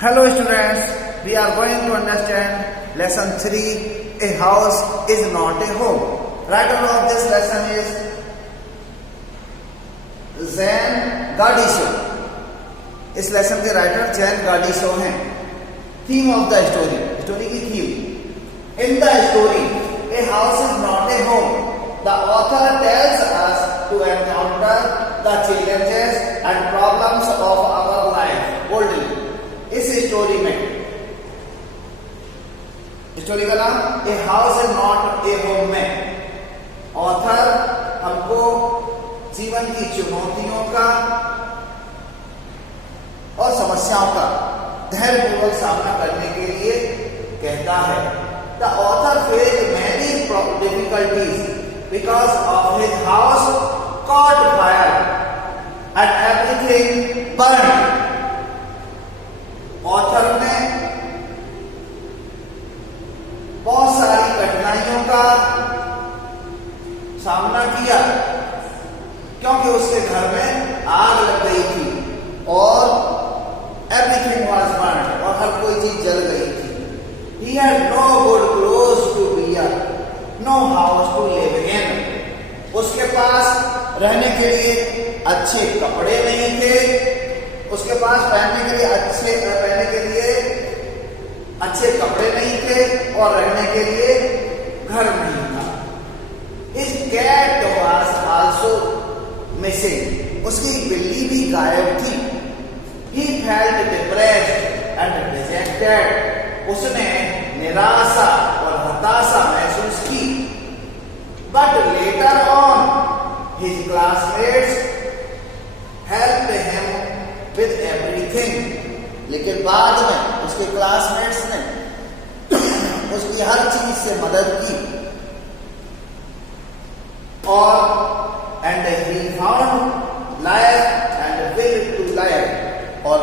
Hello students, we are going to understand lesson 3, a house is not a home. Writer of this lesson is Zane Gadisho. इस lesson के writer Zane Gadisho हैं. Theme of the story, story की theme. In the story a house is not a home. The author tells us to encounter the challenges and problems of our life boldly. इस story में, story का नाम a house is not a home में author हमको जीवन की चुनौतियों का और समस्याओं का धैर्यपूर्वक सामना करने के लिए कहता है. The author face many difficulties because of his house cot fire and everything burn. Author ने बहुत सारी कठिनाइयों का सामना किया क्योंकि उसके घर में आग लग गई थी और एवरीथिंग वाज बर्न्ड और हर कोई चीज जल गई थी. He had no good clothes to wear, no house to live in. उसके पास रहने के लिए अच्छे कपड़े नहीं थे, उसके पास पहनने के लिए अच्छे कपड़े नहीं थे और रहने के लिए घर नहीं था. His cat was also missing. उसकी बिल्ली भी गायब थी. He felt depressed and dejected. उसने निराशा और हताशा महसूस की. But later on, his classmates helped him with everything. लेकिन बाद में उसके क्लासमेट्स ने उसकी हर चीज से मदद की और and he found life and will to life. और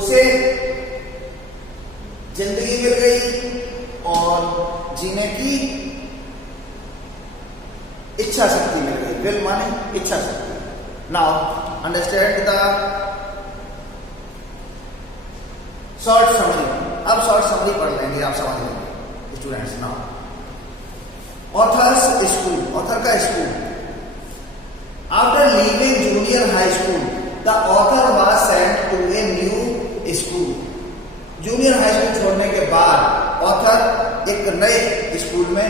उसे जिंदगी मिल गई और जीने की इच्छा शक्ति मिल गई. विल माने इच्छा शक्ति. Now understand the short summary. अब शॉर्ट समरी पढ़ लेंगे, आप समझ लेंगे students. Now author's school, author का school. After leaving junior high school the author was sent to a new school. Junior high school छोड़ने के बाद ऑथर एक नए स्कूल में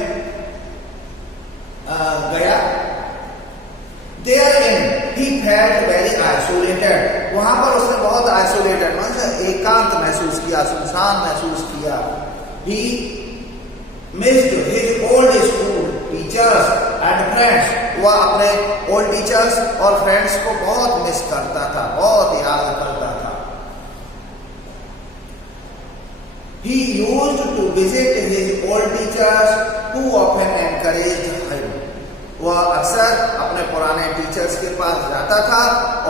गया. Therein he felt very isolated. वहां पर उसने बहुत आइसोलेटेड मतलब एकांत महसूस किया, सुनसान महसूस किया. He missed his old school teachers and friends. वह अपने ओल्ड टीचर्स और फ्रेंड्स को बहुत मिस करता था, बहुत याद करता था. He used to visit his old teachers who often encouraged him. वह अक्सर अपने पुराने टीचर्स के पास जाता था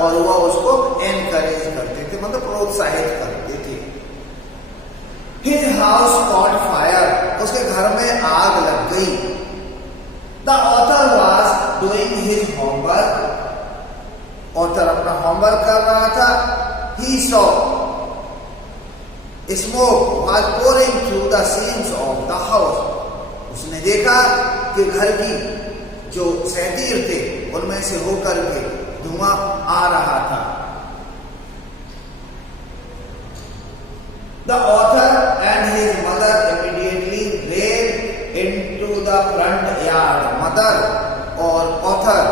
और वह उसको एनकरेज करते थे, मतलब प्रोत्साहित करते थे. His house caught fire. उसके घर में आग लग गई. The author was doing his homework. Author अपना होमवर्क कर रहा था. He saw smoke was pouring through the seams of the house. उसने देखा कि घर की जो सैतीर थे उनमें से होकर के धुआं आ रहा था. The author and his mother immediately ran into the front yard. Mother और ऑथर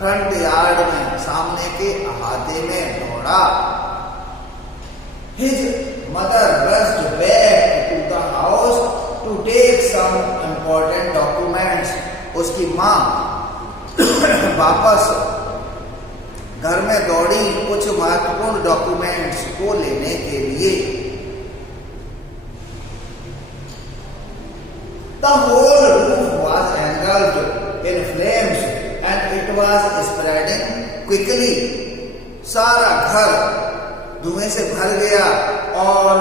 फ्रंट यार्ड में, सामने के अहाते में दौड़ा. His mother rushed back to the house to take some important documents. उसकी मां वापस घर में दौड़ी कुछ महत्वपूर्ण डॉक्यूमेंट्स को लेने के लिए. The whole roof was engulfed in flames and it was spreading quickly. सारा घर धुएं से भर गया और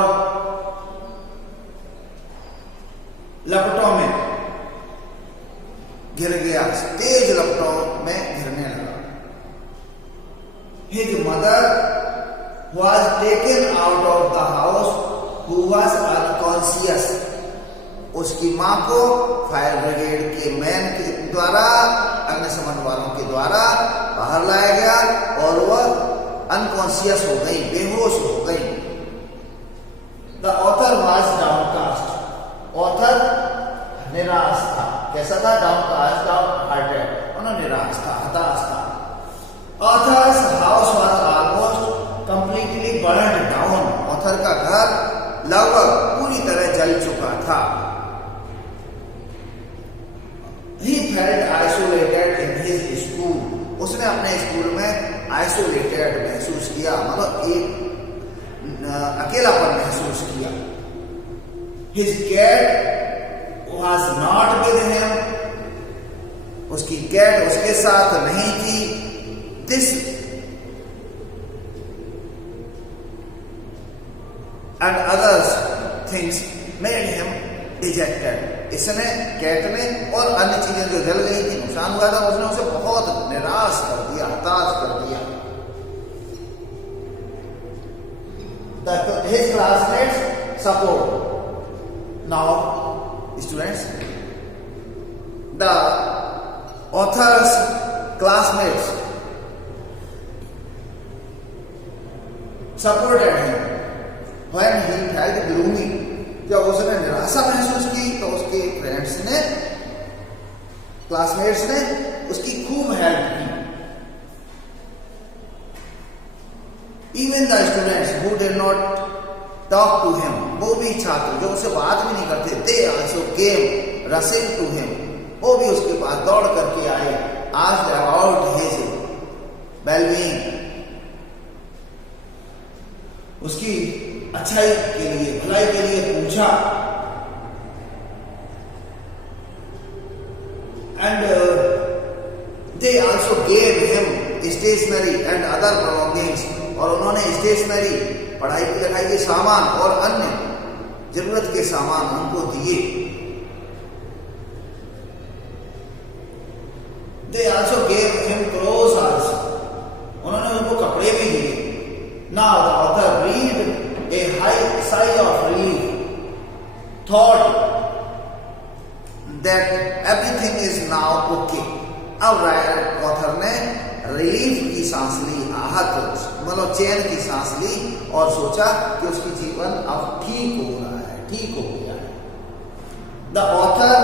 लपटों में गिर गया, तेज लपटों में गिरने लगा. His mother was taken out of the house who was unconscious. उसकी मां को फायर ब्रिगेड के मैन के द्वारा, अग्निशमन वालों के द्वारा बाहर लाया गया और वह अनकॉन्शियस हो गई, बेहोश हो गई। The author was downcast, author निराश था। कैसा था? डाउनकास्ट, डाउन हार्टेड, उन्होंने निराश था, हताश था। Authors house was almost completely burned down, author का घर लगभग पूरी तरह जल चुका था। He felt isolated in his school, उसने अपने स्कूल में आइसोलेटेड महसूस किया, मतलब एक अकेलापन महसूस किया। His cat was not with him, उसकी कैट उसके साथ नहीं थी। This and other things made him dejected. इसने, कैट ने और अन्य चीजें जो जल गई थी, नुकसान हुआ था, उसने उसे बहुत निराश कर दिया, हताश कर दिया। His classmates support. Now, students, the author's classmates supported him when he felt gloomy. जब उसने निराशा महसूस की तो उसके फ्रेंड्स ने, क्लासमेट्स ने उसकी खूब हेल्प की। Even the students who did not talk to him, वो भी छात्र जो उससे बात भी नहीं करते, they also came rushing to him, वो भी उसके पास दौड़ करके आए। आस्क्ड अबाउट हिज वेलबीइंग, उसकी अच्छाई के लिए, भलाई के लिए पूछा। And they also gave him stationery and other belongings, और उन्होंने स्टेशनरी, पढ़ाई लिखाई के सामान और अन्य जरूरत के सामान उनको दिए। They also gave him clothes also, उन्होंने उनको कपड़े भी दिए। Now the author breathe a high sigh of relief, thought that everything is now okay. अब ऑथर ने रिलीफ की सांस ली, आहत, मतलब चैन की सांस ली और सोचा कि उसकी जीवन अब ठीक हो रहा है, ठीक हो गया है। The author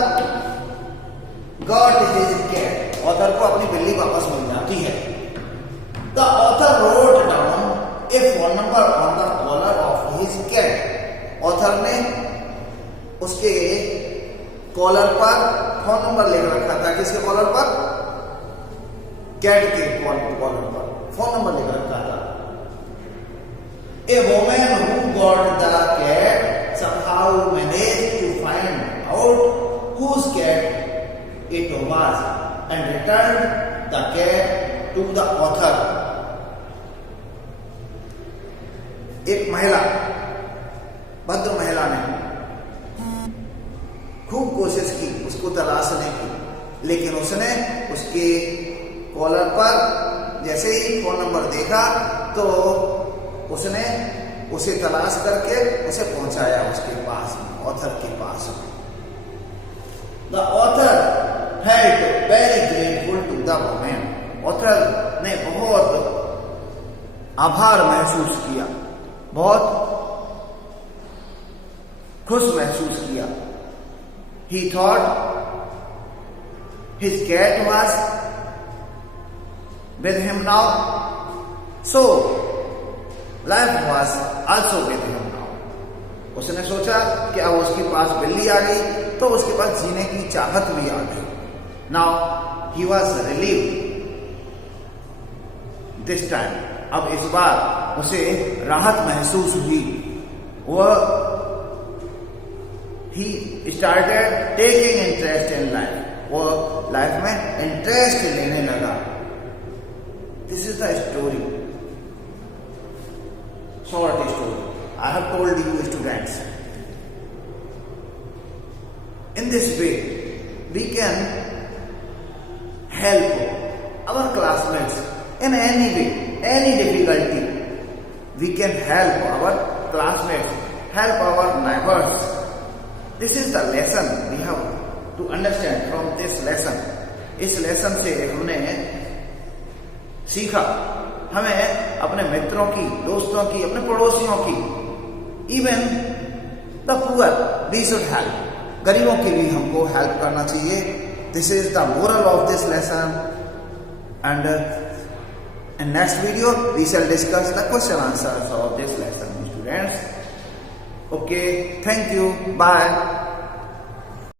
got his cat, author को अपनी बिल्ली वापस मिल जाती है। The author wrote down a phone number on the collar of his cat, author ने उसके कॉलर पर फोन नंबर लिख रखा था। किसके कॉलर पर? कैट के कॉलर पर फोन नंबर लिख रखा था। A woman who got the cat somehow managed to find out whose cat it was and returned the cat to the author. एक महिला, भद्र महिला ने खूब कोशिश की उसको तलाशने की, लेकिन उसने उसके कॉलर पर जैसे ही फोन नंबर देखा तो उसने उसे तलाश करके उसे पहुंचाया उसके पास, ऑथर के पास। The author felt very grateful to the woman, author ने बहुत आभार महसूस किया, बहुत खुश महसूस किया। He thought his cat was with him now, so life was also with him now. उसने सोचा कि अब उसके पास बिल्ली आ गई तो उसके पास जीने की चाहत भी आ गई। Now he was relieved this time. अब इस बार उसे राहत महसूस हुई। वह he started taking interest in life. वो लाइफ में इंटरेस्ट लेने लगा। This is the story. Short story. I have told you students. In this way, we can help our classmates in any way, any difficulty we can help our classmates, help our neighbors. This is the lesson we have to understand from this lesson. इस lesson से हमने सीखा, हमें अपने मित्रों की, दोस्तों की, अपने पड़ोसियों की, even the poor we should help, गरीबों की भी हमको हेल्प करना चाहिए. This is the moral of this lesson. And in next video we shall discuss the question answers of this lesson, students. Okay, thank you, bye.